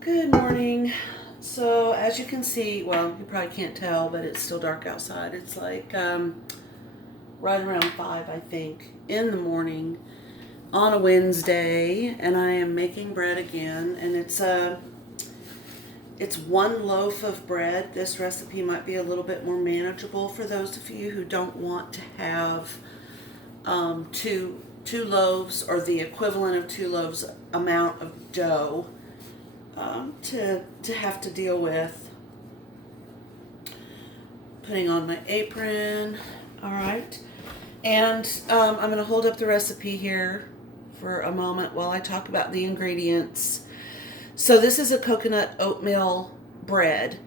Good morning. So as you can see, well, you probably can't tell, but it's still dark outside. It's like right around 5, I think, in the morning on a Wednesday, and I am making bread again, and it's one loaf of bread. This recipe might be a little bit more manageable for those of you who don't want to have two loaves or the equivalent of 2 loaves amount of dough to have to deal with. Putting on my apron. All right. And I'm going to hold up the recipe here for a moment while I talk about the ingredients. So this is a coconut oatmeal bread.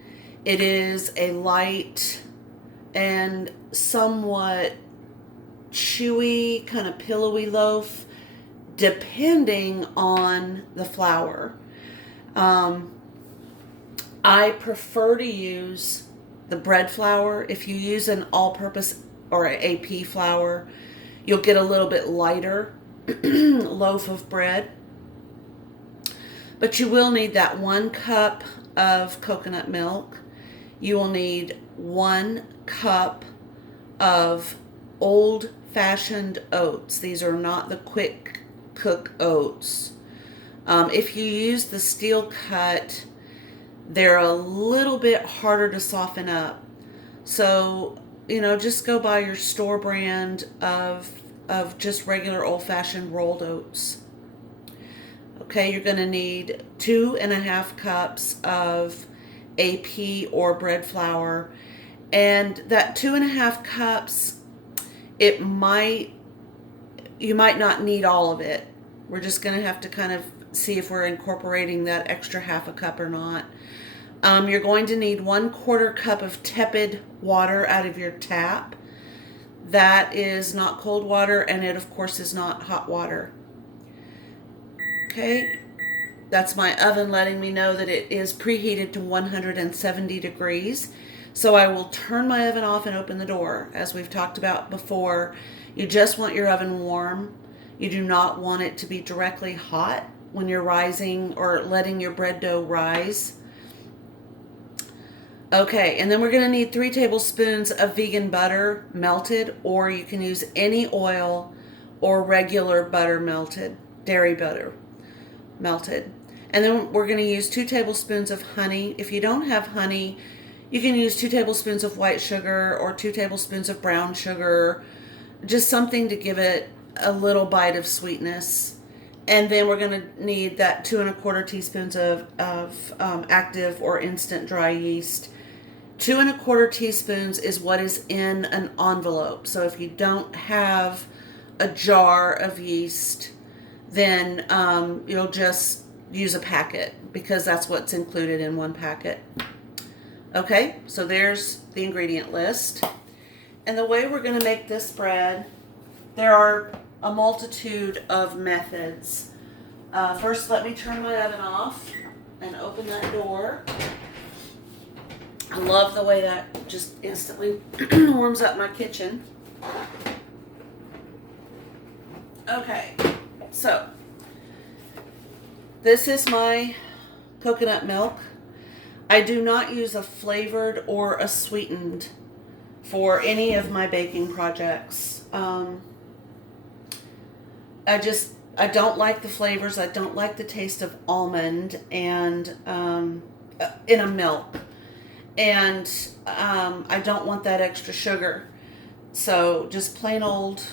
It is a light and somewhat chewy, kind of pillowy loaf, depending on the flour. I prefer to use the bread flour. If you use an all-purpose or an AP flour, you'll get a little bit lighter loaf of bread. But you will need that 1 cup of coconut milk. You will need 1 cup of old-fashioned oats. These are not the quick cook oats. If you use the steel cut, they're a little bit harder to soften up. So, just go buy your store brand of just regular old-fashioned rolled oats. Okay, you're going to need 2.5 cups of AP or bread flour. And that 2.5 cups, you might not need all of it. We're just going to have to kind of see if we're incorporating that extra 1/2 cup or not. You're going to need 1/4 cup of tepid water out of your tap. That is not cold water, and it of course is not hot water. Okay, that's my oven letting me know that it is preheated to 170 degrees. So I will turn my oven off and open the door. As we've talked about before, you just want your oven warm. You do not want it to be directly hot when you're rising or letting your bread dough rise. Okay, and then we're going to need 3 tablespoons of vegan butter melted, or you can use any oil or regular butter melted, dairy butter melted. And then we're going to use 2 tablespoons of honey. If you don't have honey, you can use 2 tablespoons of white sugar or 2 tablespoons of brown sugar, just something to give it a little bite of sweetness. And then we're going to need that 2¼ teaspoons of active or instant dry yeast. 2¼ teaspoons is what is in an envelope. So if you don't have a jar of yeast, then you'll just use a packet, because that's what's included in 1 packet. Okay, so there's the ingredient list. And the way we're going to make this bread, there are a multitude of methods. First, let me turn my oven off and open that door. I love the way that just instantly warms up my kitchen. Okay, so this is my coconut milk. I do not use a flavored or a sweetened for any of my baking projects. I don't like the flavors. I don't like the taste of almond and in a milk. And I don't want that extra sugar. So just plain old.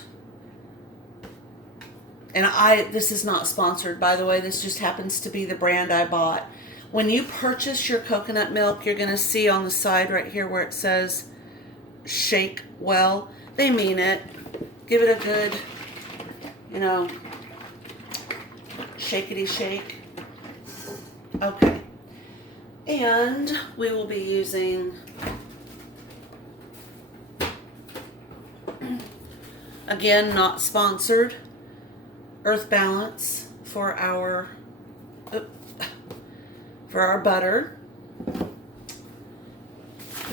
And this is not sponsored, by the way. This just happens to be the brand I bought. When you purchase your coconut milk, you're going to see on the side right here where it says shake well. They mean it. Give it a good, shakety shake. Okay. And we will be using, again, not sponsored, Earth Balance for our butter.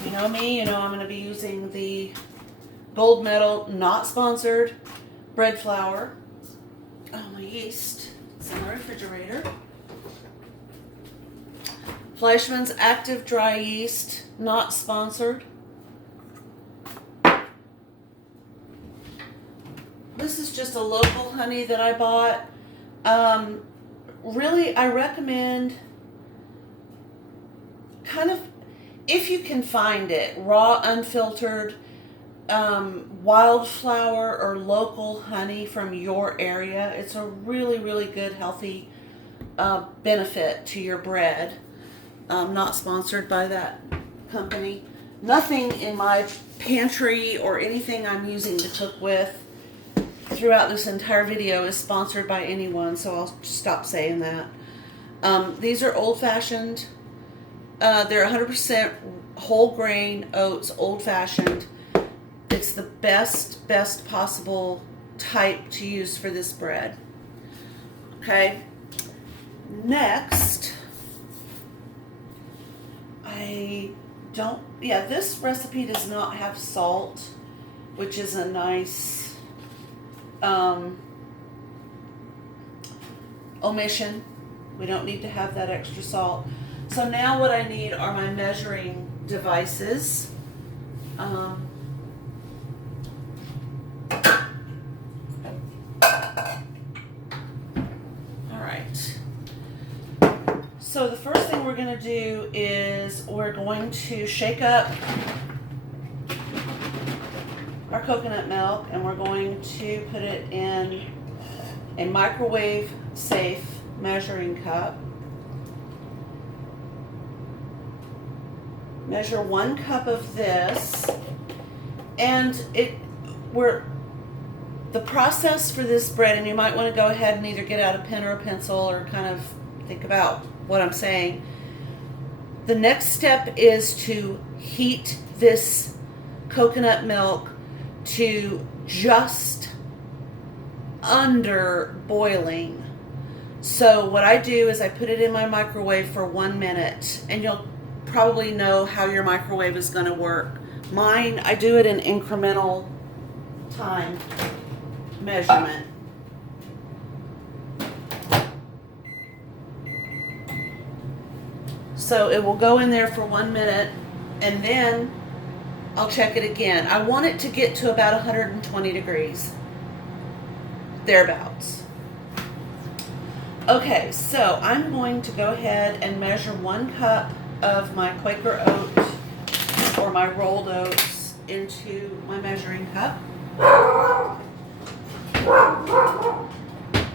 You know me, I'm going to be using the gold medal, not sponsored, bread flour. Oh, my yeast. It's in the refrigerator. Fleischmann's Active Dry Yeast, not sponsored. This is just a local honey that I bought. Really, I recommend kind of, if you can find it, raw, unfiltered, wildflower or local honey from your area. It's a really, really good, healthy benefit to your bread. Not sponsored by that company. Nothing in my pantry or anything I'm using to cook with throughout this entire video is sponsored by anyone, so I'll stop saying that. These are old-fashioned. They're 100% whole grain oats, old-fashioned. It's the best possible type to use for this bread. Okay. Next, this recipe does not have salt, which is a nice omission. We don't need to have that extra salt. So now what I need are my measuring devices. All right. So the first thing we're going to do is we're going to shake up our coconut milk, and we're going to put it in a microwave safe measuring cup. Measure 1 cup of this, and the process for this bread, and you might want to go ahead and either get out a pen or a pencil or kind of think about what I'm saying. The next step is to heat this coconut milk to just under boiling. So what I do is I put it in my microwave for 1 minute, and you'll probably know how your microwave is going to work. Mine, I do it in incremental time measurement. So it will go in there for 1 minute, and then I'll check it again. I want it to get to about 120 degrees, thereabouts. Okay, so I'm going to go ahead and measure 1 cup of my Quaker oat or my rolled oats into my measuring cup.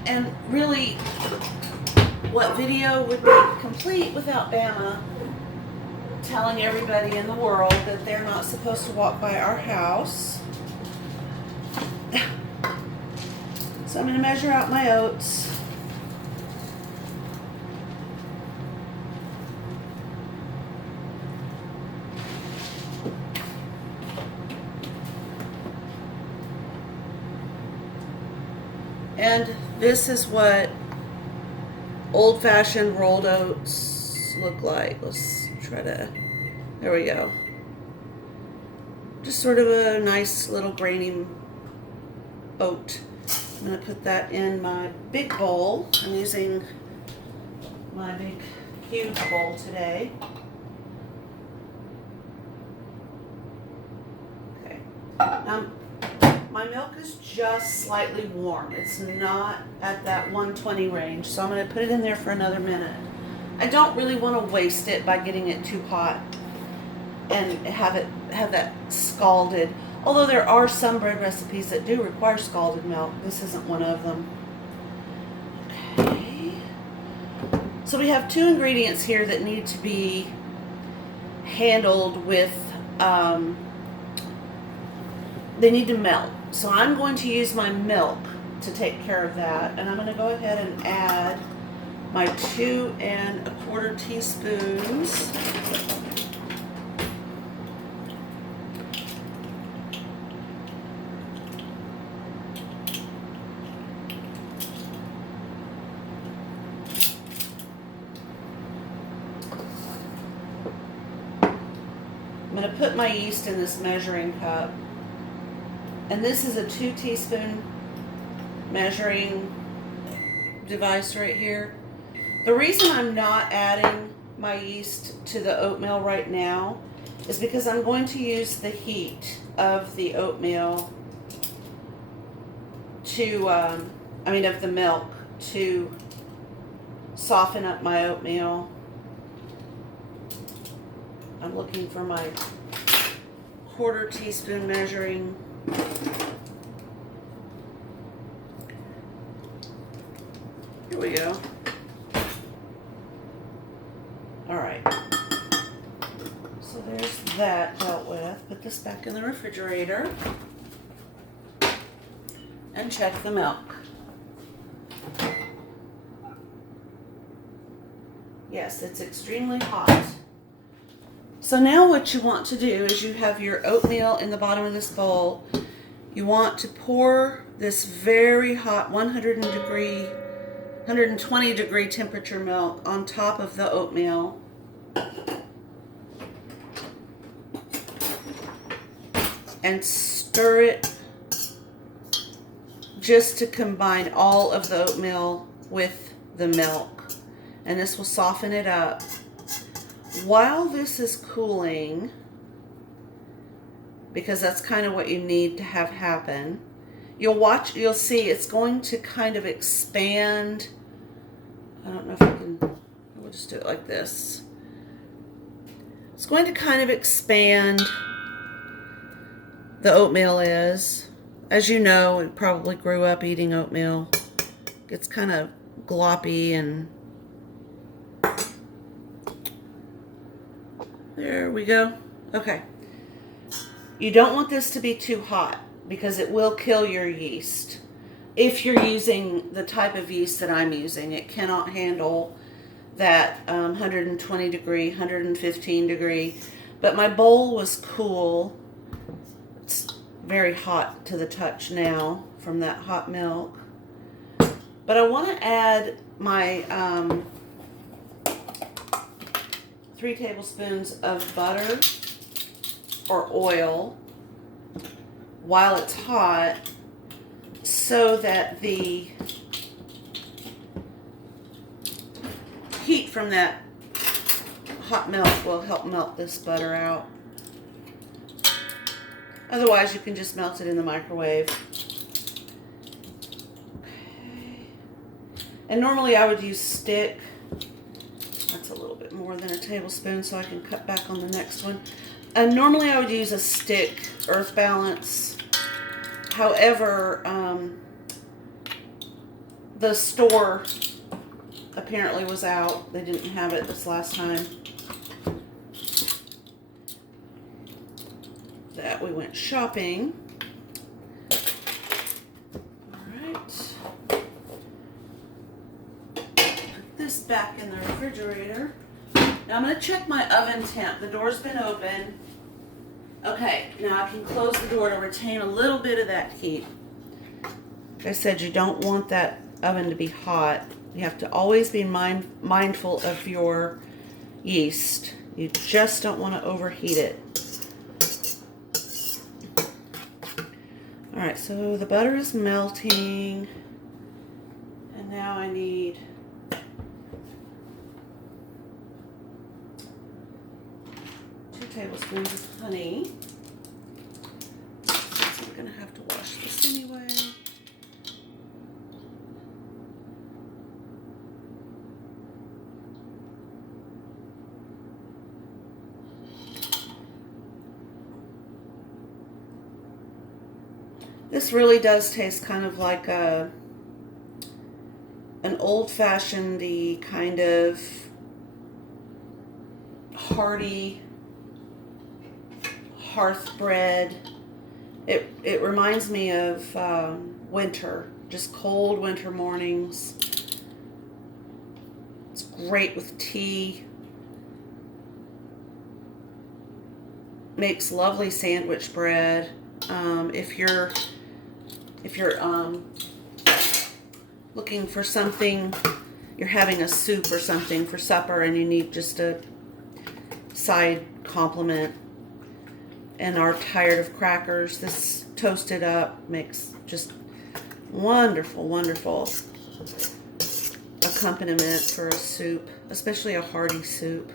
And really, what video would be complete without Bama telling everybody in the world that they're not supposed to walk by our house? So I'm going to measure out my oats. And this is what old-fashioned rolled oats look like. Let's try to, there we go. Just sort of a nice little grainy oat. I'm going to put that in my big bowl. I'm using my big, huge bowl today. Okay. My milk is just slightly warm. It's not at that 120 range, so I'm going to put it in there for another minute. I don't really want to waste it by getting it too hot and have that scalded. Although there are some bread recipes that do require scalded milk. This isn't one of them. Okay. So we have 2 ingredients here that need to be handled with, they need to melt. So I'm going to use my milk to take care of that. And I'm going to go ahead and add my 2 1/4 teaspoons. I'm going to put my yeast in this measuring cup. And this is a 2 teaspoon measuring device right here. The reason I'm not adding my yeast to the oatmeal right now is because I'm going to use the heat of the oatmeal to, of the milk to soften up my oatmeal. I'm looking for my 1/4 teaspoon measuring. Here we go. All right. So there's that dealt with. Put this back in the refrigerator and check the milk. Yes, it's extremely hot. So now what you want to do is you have your oatmeal in the bottom of this bowl. You want to pour this very hot 120 degree temperature milk on top of the oatmeal. And stir it just to combine all of the oatmeal with the milk. And this will soften it up. While this is cooling, because that's kind of what you need to have happen, you'll see it's going to kind of expand. I don't know if I can, we'll just do it like this. It's going to kind of expand. The oatmeal is, as you know, you probably grew up eating oatmeal. It's kind of gloppy, and there we go. Okay. You don't want this to be too hot because it will kill your yeast. If you're using the type of yeast that I'm using, it cannot handle that 120 degree, 115 degree. But my bowl was cool. It's very hot to the touch now from that hot milk. But I want to add my 3 tablespoons of butter or oil while it's hot, so that the heat from that hot milk will help melt this butter out. Otherwise, you can just melt it in the microwave. Okay. And normally I would use stick. That's a little bit more than a tablespoon, so I can cut back on the next one. And normally I would use a stick earth balance. However, the store apparently was out. They didn't have it this last time that we went shopping. All right. Put this back in the refrigerator. Now I'm going to check my oven temp. The door's been open. Okay, now I can close the door to retain a little bit of that heat. Like I said, you don't want that oven to be hot. You have to always be mindful of your yeast. You just don't want to overheat it. All right, so the butter is melting. And now I need 2 tablespoons of honey. Since I'm going to have to wash this anyway. This really does taste kind of like an old-fashioned-y kind of hearty hearth bread. It reminds me of winter, just cold winter mornings. It's great with tea. Makes lovely sandwich bread. If you're looking for something, you're having a soup or something for supper and you need just a side complement and are tired of crackers, this toasted up makes just wonderful, wonderful accompaniment for a soup, especially a hearty soup.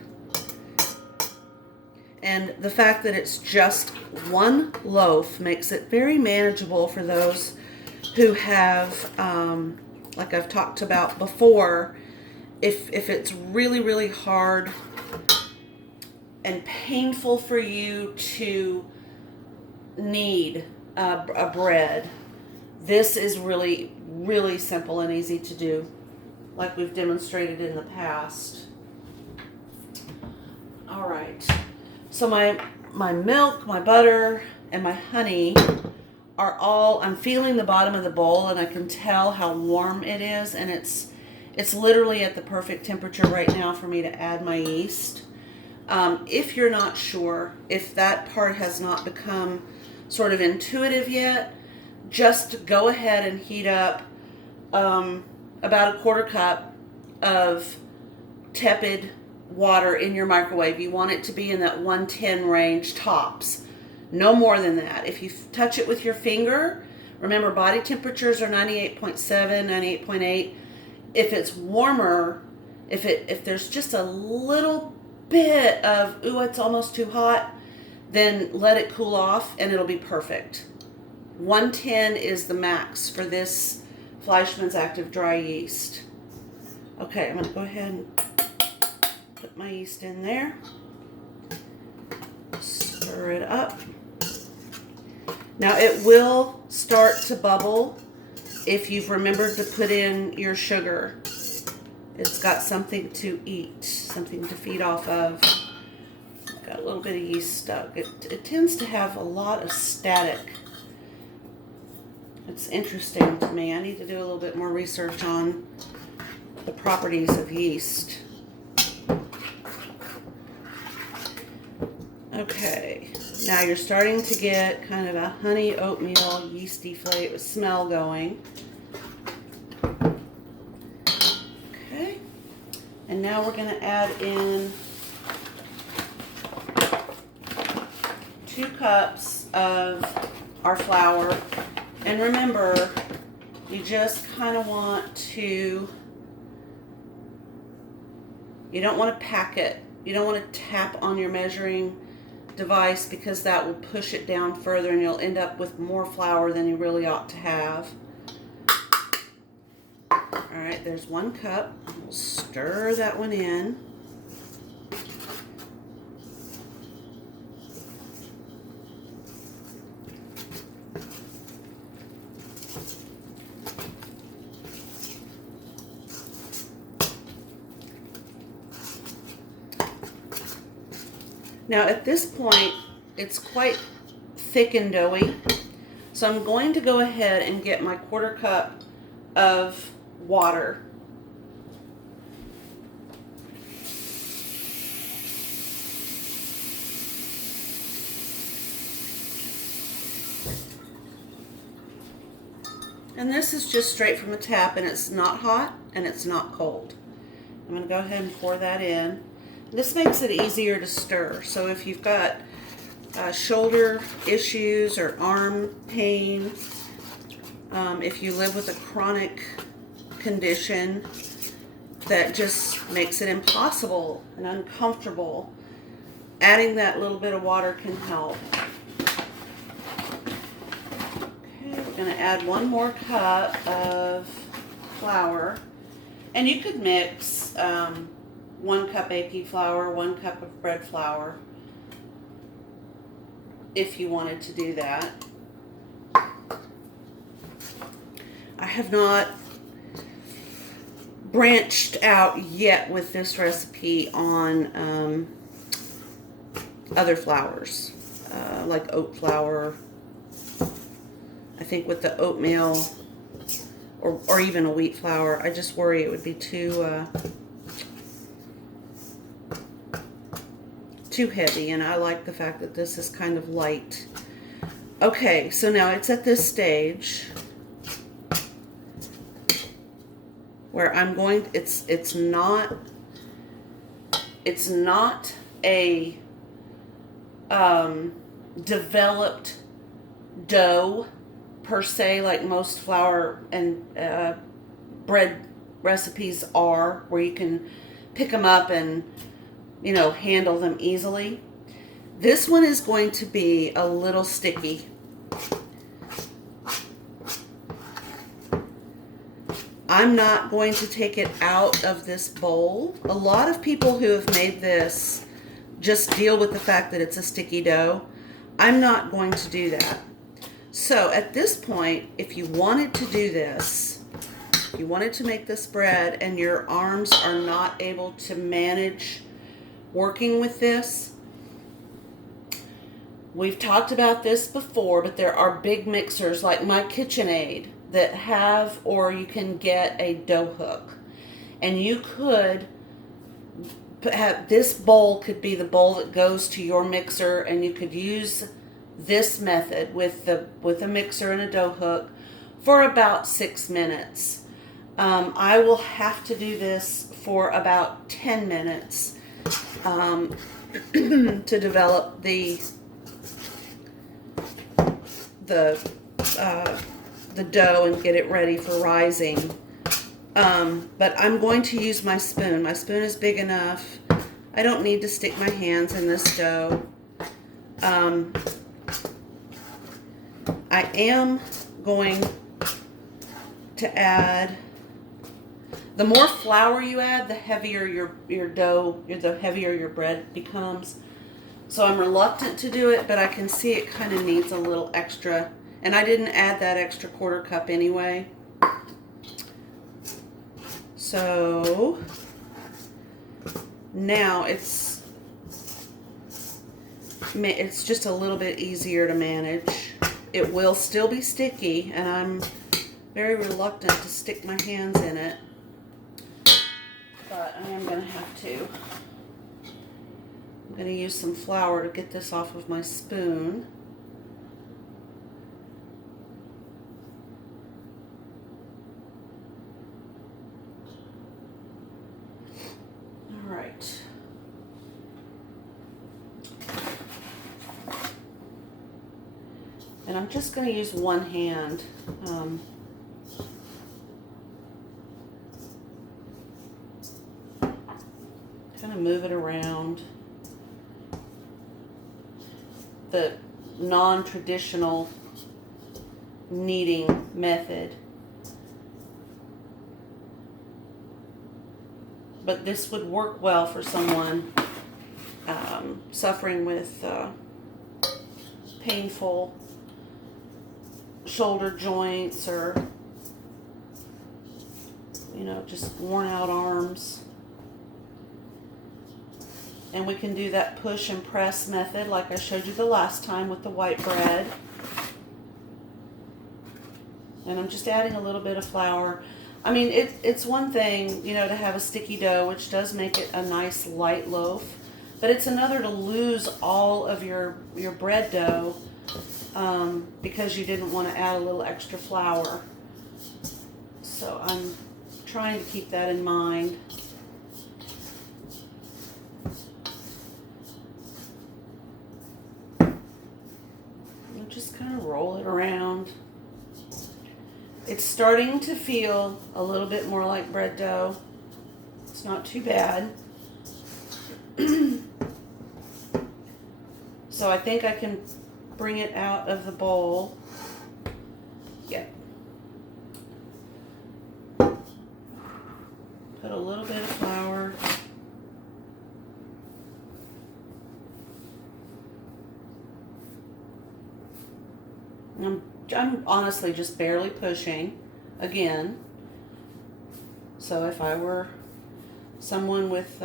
And the fact that it's just one loaf makes it very manageable for those who have, like I've talked about before, if it's really, really hard and painful for you to knead a bread, this is really, really simple and easy to do, like we've demonstrated in the past. All right. So my milk, my butter, and my honey are all, I'm feeling the bottom of the bowl and I can tell how warm it is, and it's literally at the perfect temperature right now for me to add my yeast. If you're not sure, if that part has not become sort of intuitive yet, just go ahead and heat up about a quarter cup of tepid water in your microwave. You want it to be in that 110 range tops. No more than that. If you touch it with your finger, remember body temperatures are 98.7, 98.8. If it's warmer, if there's just a little bit of, ooh, it's almost too hot, then let it cool off and it'll be perfect. 110 is the max for this Fleischmann's Active Dry Yeast. Okay, I'm going to go ahead and put my yeast in there. Stir it up. Now it will start to bubble if you've remembered to put in your sugar. It's got something to eat, something to feed off of. Got a little bit of yeast stuck. It tends to have a lot of static. It's interesting to me. I need to do a little bit more research on the properties of yeast. Okay, now you're starting to get kind of a honey oatmeal yeasty flavor smell going. Okay, and now we're going to add in 2 cups of our flour. And remember, you just kind of want to, you don't want to pack it. You don't want to tap on your measuring device because that will push it down further and you'll end up with more flour than you really ought to have. All right, there's 1 cup. We'll stir that one in. Now at this point, it's quite thick and doughy, so I'm going to go ahead and get my 1/4 cup of water. And this is just straight from the tap, and it's not hot and it's not cold. I'm going to go ahead and pour that in. This makes it easier to stir. So if you've got shoulder issues or arm pain, if you live with a chronic condition that just makes it impossible and uncomfortable, adding that little bit of water can help. Okay, we're going to add 1 more cup of flour. And you could mix 1 cup AP flour, 1 cup of bread flour, if you wanted to do that. I have not branched out yet with this recipe on other flours, like oat flour. I think with the oatmeal or even a wheat flour, I just worry it would be too heavy, and I like the fact that this is kind of light. Okay, so now it's at this stage where I'm going, it's not a developed dough per se, like most flour and bread recipes are, where you can pick them up and, you know, handle them easily. This one is going to be a little sticky. I'm not going to take it out of this bowl. A lot of people who have made this just deal with the fact that it's a sticky dough. I'm not going to do that. So at this point, if you wanted to do this, if you wanted to make this bread and your arms are not able to manage working with this, we've talked about this before, but there are big mixers like my KitchenAid that have, or you can get a dough hook. And you could have, this bowl could be the bowl that goes to your mixer, and you could use this method with a mixer and a dough hook for about 6 minutes. I will have to do this for about 10 minutes to develop the dough and get it ready for rising. But I'm going to use my spoon. My spoon is big enough. I don't need to stick my hands in this dough. I am going to add, the more flour you add, the heavier your dough, the heavier your bread becomes. So I'm reluctant to do it, but I can see it kind of needs a little extra. And I didn't add that extra 1/4 cup anyway. So now it's just a little bit easier to manage. It will still be sticky, and I'm very reluctant to stick my hands in it. But I am going to have to. I'm going to use some flour to get this off of my spoon. All right. And I'm just going to use one hand. Kind of move it around. The non-traditional kneading method. But this would work well for someone suffering with painful shoulder joints, or, you know, just worn out arms. And we can do that push and press method like I showed you the last time with the white bread. And I'm just adding a little bit of flour. I mean, it's one thing, you know, to have a sticky dough, which does make it a nice light loaf. But it's another to lose all of your bread dough because you didn't want to add a little extra flour. So I'm trying to keep that in mind. And just kind of roll it around. It's starting to feel a little bit more like bread dough. It's not too bad. So I think I can bring it out of the bowl. Yeah. Put a little bit of flour. I'm honestly just barely pushing again. So if I were someone with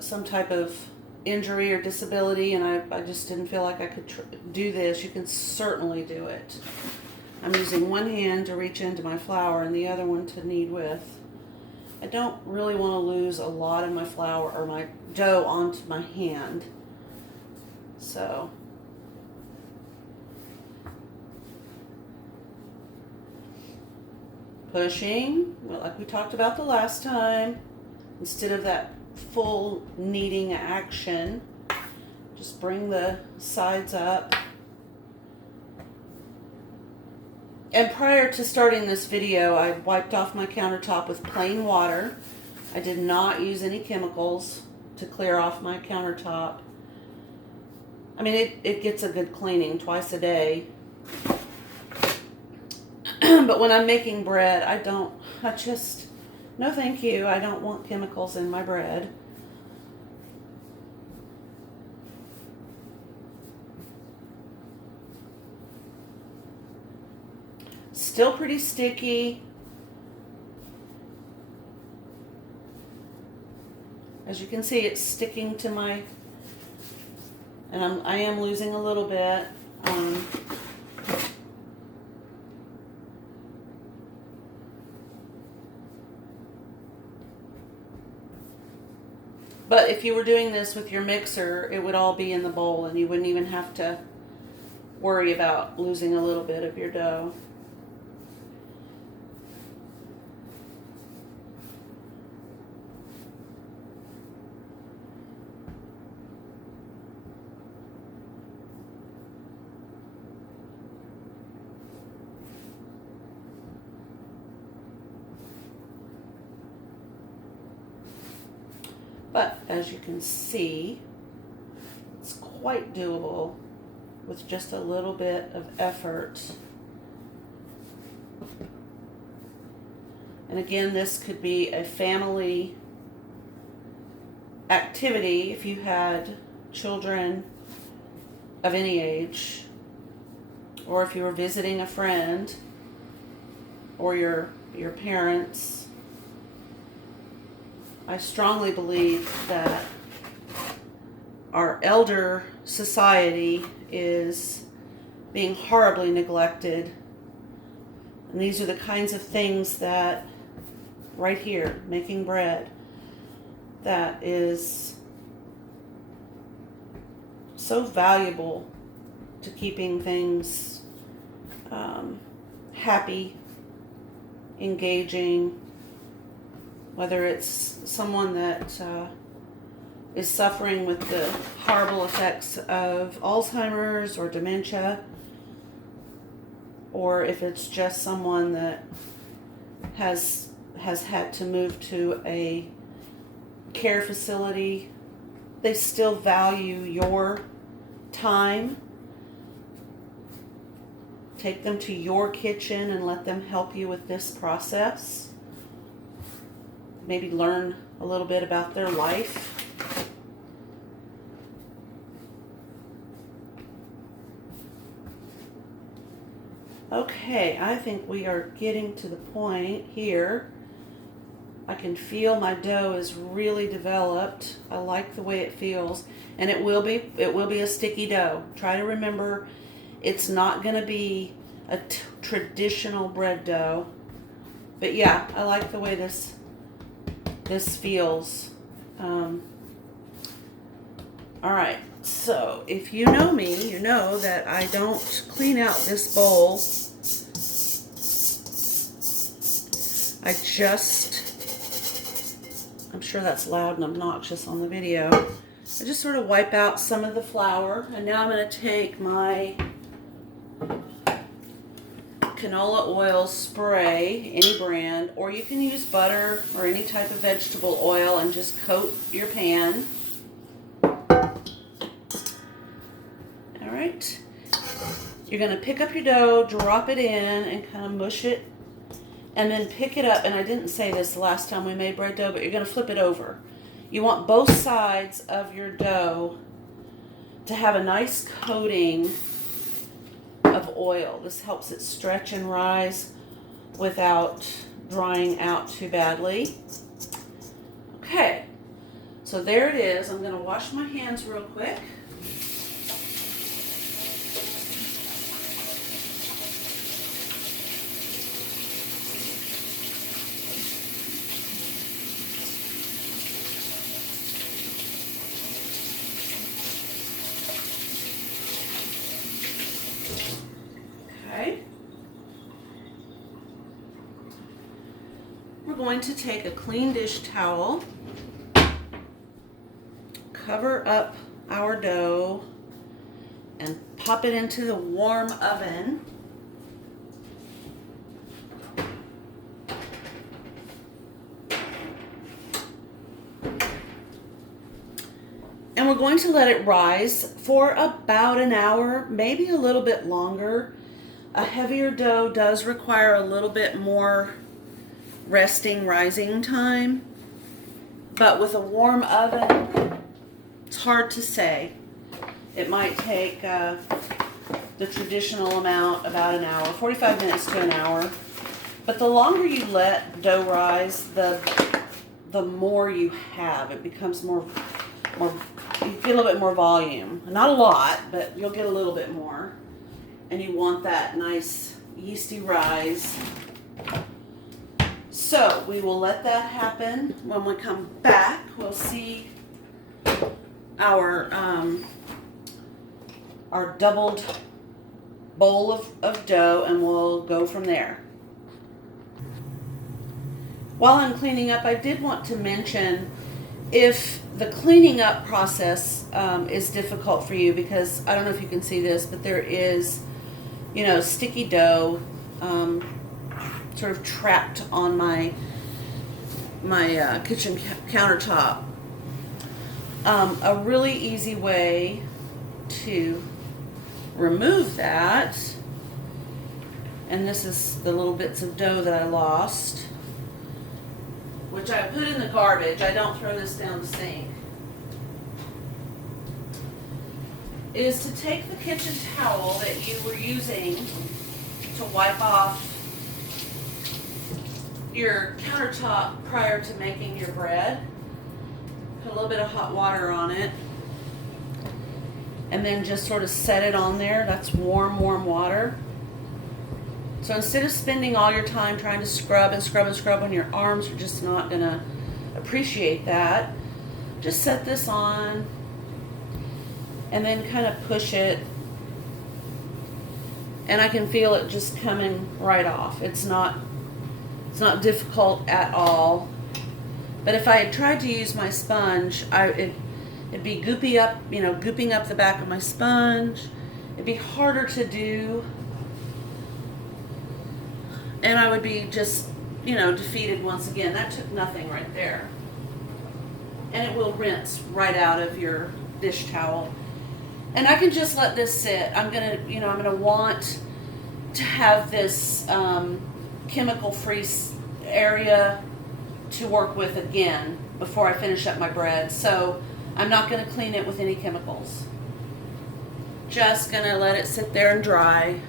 some type of injury or disability and I just didn't feel like I could do this, you can certainly do it. I'm using one hand to reach into my flour and the other one to knead with. I don't really want to lose a lot of my flour or my dough onto my hand. So pushing, well, like we talked about the last time, instead of that full kneading action, just bring the sides up And prior to starting this video, I wiped off my countertop with plain water. I did not use any chemicals to clear off my countertop. I mean, it gets a good cleaning twice a day. But when I'm making bread, no thank you. I don't want chemicals in my bread. Still pretty sticky. As you can see, it's sticking to my, and I am losing a little bit. But if you were doing this with your mixer, it would all be in the bowl and you wouldn't even have to worry about losing a little bit of your dough. But as you can see, it's quite doable with just a little bit of effort. And again, this could be a family activity if you had children of any age, or if you were visiting a friend or your parents. I strongly believe that our elder society is being horribly neglected. And these are the kinds of things that, right here, making bread, that is so valuable to keeping things happy, engaging. Whether it's someone that is suffering with the horrible effects of Alzheimer's or dementia, or if it's just someone that has had to move to a care facility, they still value your time. Take them to your kitchen and let them help you with this process. Maybe learn a little bit about their life. Okay, I think we are getting to the point here. I can feel my dough is really developed. I like the way it feels, and it will be a sticky dough. Try to remember, it's not going to be a traditional bread dough. But yeah, I like the way this feels. All right, so if you know me, you know that I don't clean out this bowl. I'm sure that's loud and obnoxious on the video. I just sort of wipe out some of the flour, and now I'm going to take my canola oil spray, any brand, or you can use butter or any type of vegetable oil and just coat your pan. All right. You're going to pick up your dough, drop it in, and kind of mush it, and then pick it up. And I didn't say this the last time we made bread dough, but you're going to flip it over. You want both sides of your dough to have a nice coating of oil. This helps it stretch and rise without drying out too badly. Okay, so there it is. I'm going to wash my hands real quick. We're going to take a clean dish towel, cover up our dough, and pop it into the warm oven. And we're going to let it rise for about an hour, maybe a little bit longer. A heavier dough does require a little bit more rising time, but with a warm oven, it's hard to say. It might take the traditional amount, about an hour, 45 minutes to an hour. But the longer you let dough rise, the more you have. It becomes more, you get a little bit more volume. Not a lot, but you'll get a little bit more. And you want that nice yeasty rise. So we will let that happen. When we come back, we'll see our doubled bowl of dough, and we'll go from there. While I'm cleaning up, I did want to mention, if the cleaning up process is difficult for you, because I don't know if you can see this, but there is, you know, sticky dough sort of trapped on my kitchen countertop. A really easy way to remove that, and this is the little bits of dough that I lost, which I put in the garbage. I don't throw this down the sink. Is to take the kitchen towel that you were using to wipe off your countertop prior to making your bread. Put a little bit of hot water on it, and then just sort of set it on there. That's warm water. So instead of spending all your time trying to scrub and scrub and scrub when your arms are just not going to appreciate that, just set this on and then kind of push it, and I can feel it just coming right off. It's not difficult at all. But if I had tried to use my sponge, it'd be gooping up the back of my sponge. It'd be harder to do, and I would be just, defeated once again. That took nothing right there. And it will rinse right out of your dish towel. And I can just let this sit. I'm gonna want to have this chemical-free area to work with again before I finish up my bread. So I'm not going to clean it with any chemicals. Just going to let it sit there and dry.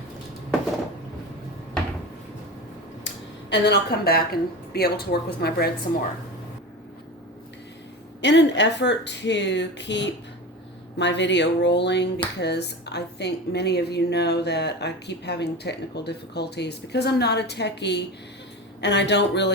And then I'll come back and be able to work with my bread some more. In an effort to keep my video rolling, because I think many of you know that I keep having technical difficulties because I'm not a techie and I don't really